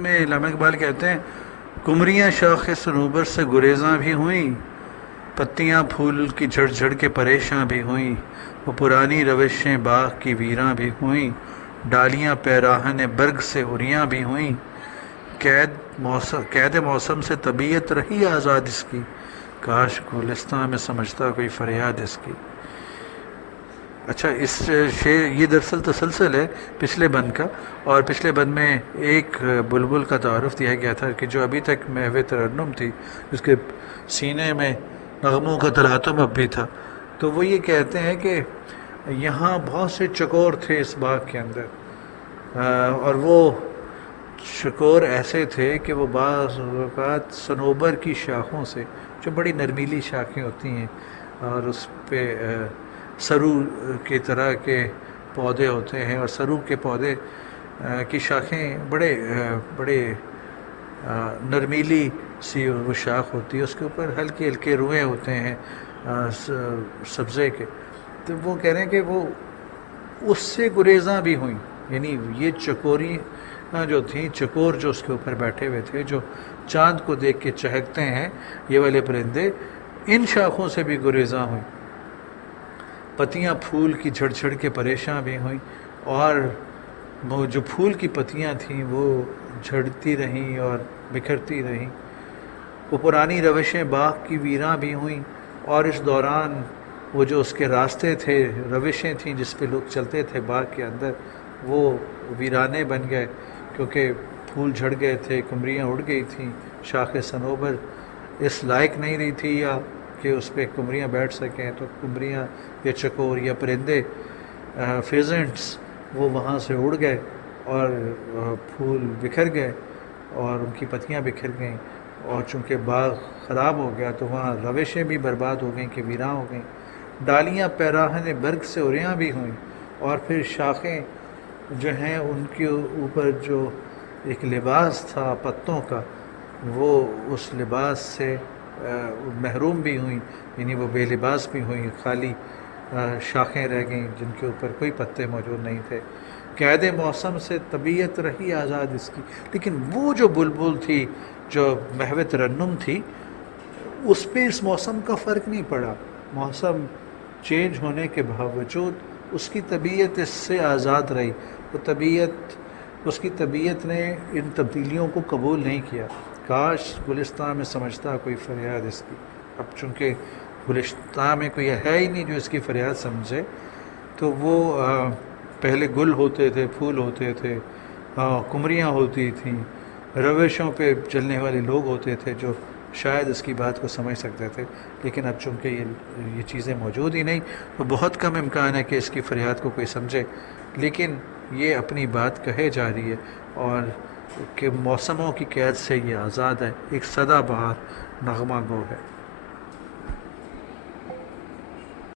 میں علامہ اقبال کہتے ہیں کمریاں شاخ صنوبر سے گریزاں بھی ہوئیں، پتیاں پھول کی جھڑ جھڑ کے پریشاں بھی ہوئیں، وہ پرانی روشیں باغ کی ویراں بھی ہوئیں، ڈالیاں پیراہن برگ سے اریاں بھی ہوئیں، قید موسم سے طبیعت رہی آزاد اس کی، کاش گلستاں میں سمجھتا کوئی فریاد اس کی۔ اچھا، اس شعر یہ دراصل تسلسل ہے پچھلے بند کا، اور پچھلے بند میں ایک بلبل کا تعارف دیا گیا تھا کہ جو ابھی تک محو ترنم تھی، جس کے سینے میں نغموں کا تلاطم اب بھی تھا، تو وہ یہ کہتے ہیں کہ یہاں بہت سے چکور تھے اس باغ کے اندر، اور وہ چکور ایسے تھے کہ وہ بعض اوقات صنوبر کی شاخوں سے، جو بڑی نرمیلی شاخیں ہوتی ہیں اور اس پہ سرو کی طرح کے پودے ہوتے ہیں، اور سرو کے پودے کی شاخیں بڑے نرمیلی سی وہ شاخ ہوتی ہے، اس کے اوپر ہلکے ہلکے روئیں ہوتے ہیں سبزے کے، تو وہ کہہ رہے ہیں کہ وہ اس سے گریزاں بھی ہوئیں، یعنی یہ چکوری جو تھیں، چکور جو اس کے اوپر بیٹھے ہوئے تھے، جو چاند کو دیکھ کے چہکتے ہیں، یہ والے پرندے، ان شاخوں سے بھی گریزاں ہوئیں، پتیاں پھول کی جھڑ جھڑ کے پریشاں بھی ہوئیں، اور وہ جو پھول کی پتیاں تھیں وہ جھڑتی رہیں اور بکھرتی رہیں، وہ پرانی روشیں باغ کی ویراں بھی ہوئیں، اور اس دوران وہ جو اس کے راستے تھے، روشیں تھیں جس پہ لوگ چلتے تھے باغ کے اندر، وہ ویرانے بن گئے، کیونکہ پھول جھڑ گئے تھے، کمریاں اڑ گئی تھیں، شاخ صنوبر اس لائق نہیں رہی تھی یا کہ اس پہ کمریاں بیٹھ سکیں، تو کمریاں یا چکور یا پرندے فیزنٹس وہ وہاں سے اڑ گئے، اور پھول بکھر گئے اور ان کی پتیاں بکھر گئیں، اور چونکہ باغ خراب ہو گیا تو وہاں روشیں بھی برباد ہو گئیں کہ ویراں ہو گئیں، ڈالیاں پیراہن برگ سے اریاں بھی ہوئیں، اور پھر شاخیں جو ہیں ان کے اوپر جو ایک لباس تھا پتوں کا، وہ اس لباس سے محروم بھی ہوئیں، یعنی وہ بے لباس بھی ہوئیں، خالی شاخیں رہ گئیں جن کے اوپر کوئی پتے موجود نہیں تھے، قید موسم سے طبیعت رہی آزاد اس کی۔ لیکن وہ جو بلبل تھی جو محو ترنم تھی، اس پہ اس موسم کا فرق نہیں پڑا، موسم چینج ہونے کے باوجود اس کی طبیعت اس سے آزاد رہی، اس کی طبیعت نے ان تبدیلیوں کو قبول نہیں کیا، کاش گلستاں میں سمجھتا کوئی فریاد اس کی۔ اب چونکہ گلستاں میں کوئی ہے ہی نہیں جو اس کی فریاد سمجھے، تو وہ پہلے گل ہوتے تھے، پھول ہوتے تھے، کمریاں ہوتی تھیں، روشوں پہ چلنے والے لوگ ہوتے تھے جو شاید اس کی بات کو سمجھ سکتے تھے، لیکن اب چونکہ یہ چیزیں موجود ہی نہیں، تو بہت کم امکان ہے کہ اس کی فریاد کو کوئی سمجھے، لیکن یہ اپنی بات کہے جا رہی ہے، اور کہ موسموں کی قید سے یہ آزاد ہے، ایک سدا بہار نغمہ گو ہے۔